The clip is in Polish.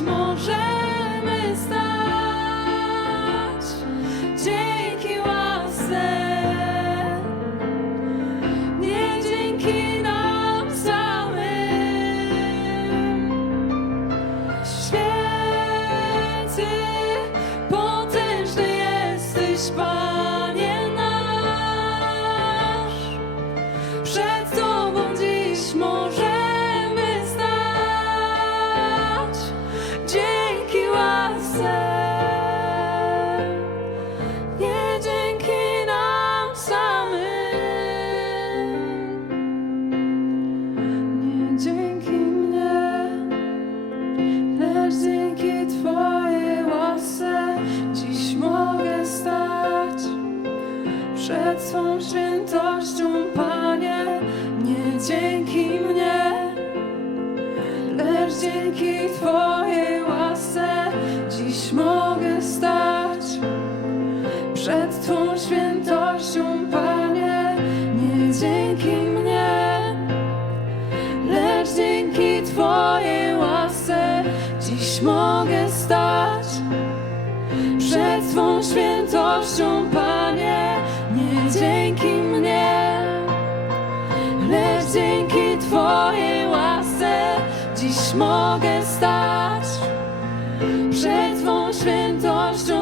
możemy stać. Dzięki łasce, przed swą świętością, Panie. Nie dzięki mnie, lecz dzięki Twojej łasce dziś mogę stać przed Twą świętością, Panie. Nie dzięki mnie. Lecz dzięki Twojej łasce dziś mogę stać przed Twą świętością, Panie. Dzięki mnie, lecz dzięki Twojej łasce dziś mogę stać przed Twą świętością.